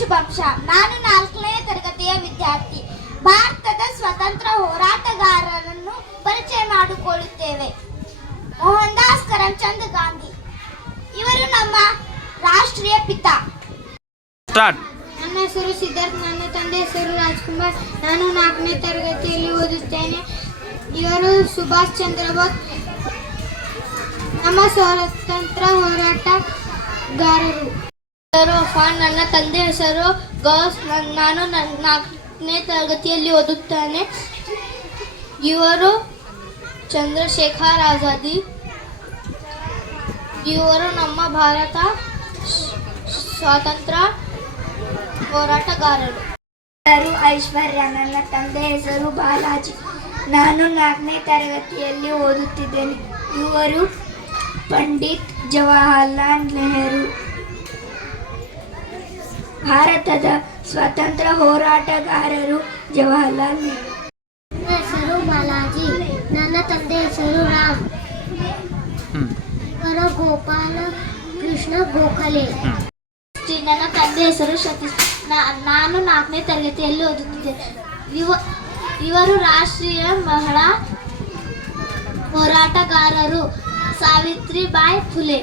ಶುಭಾಂಶ. ನಾನು 4ನೇ ತರಗತಿಯ ವಿದ್ಯಾರ್ಥಿ. ಭಾರತದ ಸ್ವತಂತ್ರ ಹೋರಾಟಗಾರರನ್ನು ಪರಿಚಯ ಮಾಡಿಕೊಳ್ಳುತ್ತೇವೆ. ಮೋಹನ್ ದಾಸ್ ಕರಮ್ಚಂದ್ ಗಾಂಧಿ ಇವರು ನಮ್ಮ ರಾಷ್ಟ್ರೀಯ ಪಿತಾ. ನನ್ನ ಹೆಸರು ಸಿದ್ಧಾರ್ಥ್. ನನ್ನ ತಂದೆ ಹೆಸರು ರಾಜ್ಕುಮಾರ್. ನಾನು 4ನೇ ತರಗತಿಯಲ್ಲಿ ಓದುತ್ತೇನೆ. ಇವರು ಸುಭಾಷ್ ಚಂದ್ರ ಬೋಸ್ ನಮ್ಮ ಸ್ವಾತಂತ್ರ್ಯ ಹೋರಾಟಗಾರರು. ನನ್ನ ತಂದೆ ಹೆಸರು ಗೌಸ್. ನಾನು 4ನೇ ತರಗತಿಯಲ್ಲಿ ಓದುತ್ತೇನೆ. ಇವರು ಚಂದ್ರಶೇಖರ್ ಆಜಾದಿ. ಇವರು ನಮ್ಮ ಭಾರತ ಸ್ವಾತಂತ್ರ್ಯ ಹೋರಾಟಗಾರರು. ಹೆಸರು ಐಶ್ವರ್ಯ. ನನ್ನ ತಂದೆ ಹೆಸರು ಬಾಲಾಜಿ. ನಾನು 4ನೇ ತರಗತಿಯಲ್ಲಿ ಓದುತ್ತಿದ್ದೇನೆ. ಇವರು ಪಂಡಿತ್ ಜವಾಹರ್ಲಾಲ್ ನೆಹರು. ಭಾರತದ ಸ್ವಾತಂತ್ರ್ಯ ಹೋರಾಟಗಾರರು ಜವಾಹರ್ಲಾಲ್ ನೆಹರು. ನನ್ನ ಹೆಸರು ಬಾಲಾಜಿ. ನನ್ನ ತಂದೆ ಹೆಸರು ರಾಮ್. ಇವರು ಗೋಪಾಲ ಕೃಷ್ಣ ಗೋಖಲೆ. ನನ್ನ ತಂದೆ ಹೆಸರು ಸತೀಶ್. ನಾನು 4ನೇ ತರಗತಿಯಲ್ಲಿ ಓದುತ್ತಿದ್ದೇನೆ. ಇವರು ರಾಷ್ಟ್ರೀಯ ಮಹಿಳಾ ಹೋರಾಟಗಾರರು ಸಾವಿತ್ರಿಬಾಯಿ ಫುಲೆ.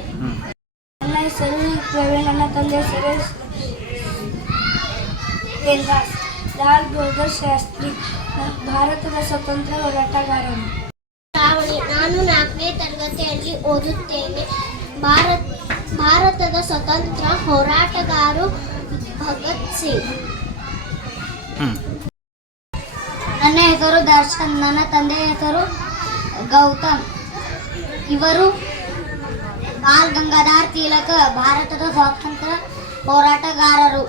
ನನ್ನ ಹೆಸರು ಪ್ರವೀಣ್. ನನ್ನ ತಂದೆ ಹೆಸರು ವೇದವ್ಯಾಸ್. ಲಾಲ್ ಬಹದ್ದೂರ್ ಶಾಸ್ತ್ರಿ ಭಾರತದ ಸ್ವಾತಂತ್ರ್ಯ ಹೋರಾಟಗಾರರು. ನಾನು 4ನೇ ತರಗತಿಯಲ್ಲಿ ಓದುತ್ತೇನೆ. ಭಾರತದ ಸ್ವತಂತ್ರ ಹೋರಾಟಗಾರರು ಭಗತ್ ಸಿಂಗ್. ನನ್ನ ಹೆಸರು ದರ್ಶನ್. ನನ್ನ ತಂದೆ ಹೆಸರು ಗೌತಮ್. ಇವರು ಬಾಲ್ ಗಂಗಾಧರ್ ತಿಲಕ್ ಭಾರತದ ಸ್ವಾತಂತ್ರ್ಯ ಹೋರಾಟಗಾರರು.